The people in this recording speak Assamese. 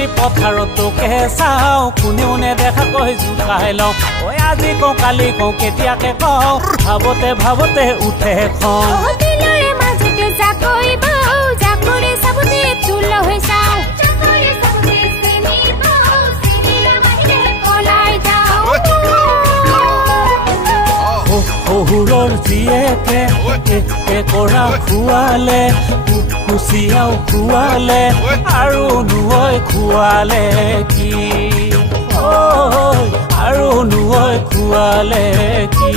ৰোৱনী পথাৰত তোকে চাওঁ কোনেও নেদেখা কৈ জোকাই লওঁ ঐ আজি কওঁ কালি কওঁ কেতিয়াকে কওঁ ভাবতে ভাবতে উঠে খং শহুৰৰ জীয়েকে কৰা খুৱালে কুচিয়াও খুৱালে আৰু নৈ খুৱালে কি আৰু নৈ খুৱালে কি